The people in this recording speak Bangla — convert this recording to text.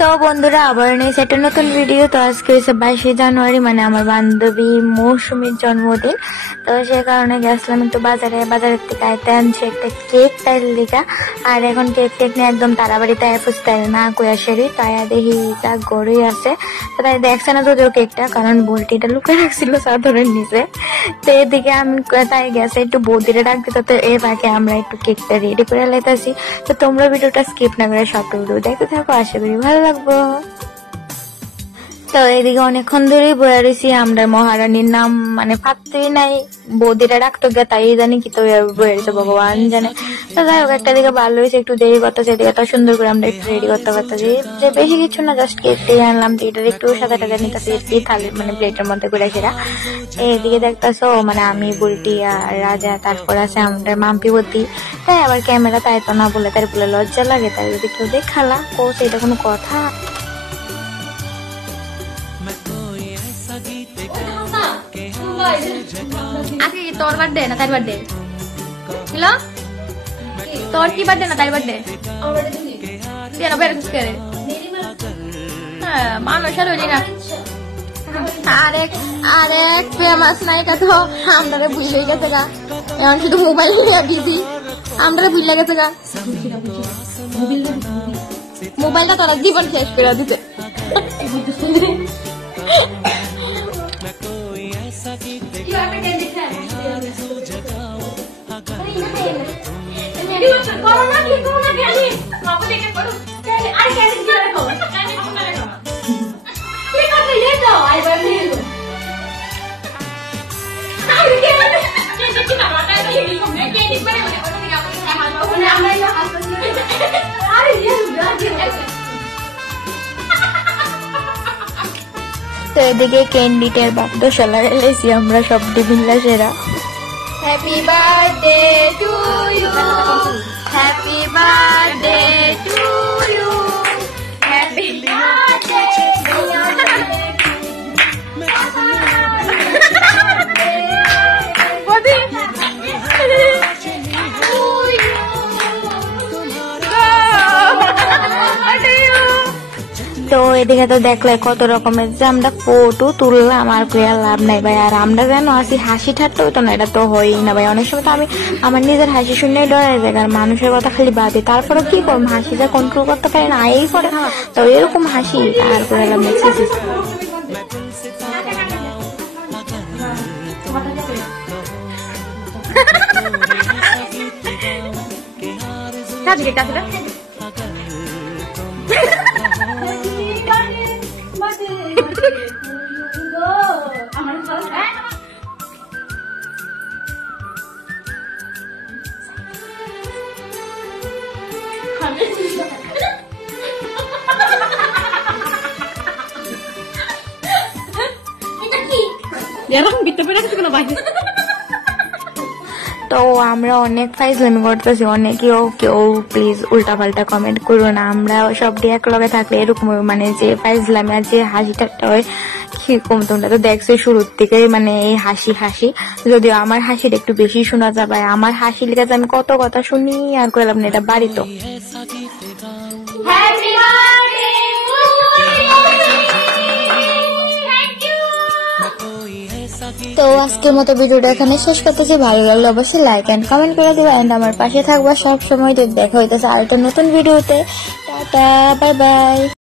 তো বন্ধুরা আবার নিয়েছে একটা নতুন ভিডিও। তো আজকে হচ্ছে 22 জানুয়ারি, মানে আমার বান্ধবী মৌসুমীর জন্মদিন। তো সে কারণে গেছিলাম একটু বাজারের থেকে আইতে আনছে একটা কেক টাইল লিখা। আর এখন কেক নিয়ে একদম তাড়াবাড়িতে ফুসতে না কুয়াশারি তাই দেখি যা গড়ই আছে। তো তাই দেখছে না যদিও কেকটা, কারণ বলটিটা লুকিয়ে রাখছিল চাদরের নিচে। তো এদিকে আমি তাই গেছে একটু বৌদিরে ডাক দিতে। তো এর আগে আমরা একটু কেকটা রেডি করে লাইতেছি। তো তোমরা ভিডিওটা স্কিপ না করে সব ভিডিও দেখতে থাকো, আশা করি ভালো লাগবো। তো এদিকে অনেকক্ষণ ধরেই বয়ে রয়েছি। আমরা মহারানীর নাম মানে পাত্রই নাই, বৌদিরা ডাকতো গে তাই জানি কি তো বয়ে রয়েছে ভগবান জানে। তো যাই হোক, একটা দিকে ভালো রয়েছে, একটু দেরি করতেছে, এদিকে তো সুন্দর করে আমরা একটু রেডি করতে পারতেছি। যে বেশি কিছু না, জাস্ট কেকটাই আনলাম। এটার একটু সাদা টাদা নিতেছি থালি মানে প্লেটের মধ্যে করে সেটা। এইদিকে দেখতেছো মানে আমি বুলটি আর রাজা, তারপর আছে আমাদের মাম্পি বতি। তাই আবার ক্যামেরা তাই তো না বলে, তাই বলে লজ্জা লাগে, তাই যদি কেউ দেখালা কোচ এটা কোনো কথা। আজকে তোর বার্থডে না তার বার্থডে? হ্যালো, তোর কি বার্থডে না তার বার্থডে? কেন বেরোচ্ছিস কে? মানুষ আর হইলি না। আরেক ফেমাস নায়িকা তো আমরা ভুলে গেছে গা, এখন শুধু মোবাইল নিয়ে বিজি। আমরা ভুলে গেছে গা, মোবাইলটা তোরা জীবন শেষ করে দিতে। তো এদিকে ক্যান্ডিটের বাদ্যশালা এলেছি আমরা সব ডিবিল্লাসেরা। Happy birthday to you, happy birthday to you, happy birthday to you. তো এদিকে তো দেখলে কত রকমের যে আমরা ফটো তুললাম, আর কই আর লাভ নাই ভাই। আর আমরা যেন আসি হাসি ঠাট্টা হইতো না, এটা তো হয়ই না ভাই। অনেক সময় তো আমি আমার নিজের হাসি শুনেই ডরাই যাই, আর মানুষের কথা খালি বাদে, তারপরে কি করবো, হাসিটা কন্ট্রোল করতে পারি না, এই করে তো এরকম হাসি আর করে লাভ নেই। তো আমরা অনেক ফাইজলামি করতেছি, অনেকেও কেউ প্লিজ উল্টা পাল্টা কমেন্ট করো না। আমরা সব দিয়ে এক লগে থাকলে এরকম মানে যে ফাইজলামি আর যে হাসি ঠাট্টা হয় কিরকম, তোমরা তো দেখছো শুরুর থেকে মানে এই হাসি। যদিও আমার হাসিটা একটু বেশি শোনা যাবে, আমার হাসি লেগে আমি কত কথা শুনি আর করলাম না, এটা বাড়ি তো। তো আজকের মতো ভিডিওটা এখানে শেষ করতেছি। ভালো লাগলে অবশ্যই লাইক এন্ড কমেন্ট করে দিবা, এন্ড আমার পাশে থাকবা সব সময়। দেখা হইতেছে আর একটা নতুন ভিডিওতে। Tata, bye bye.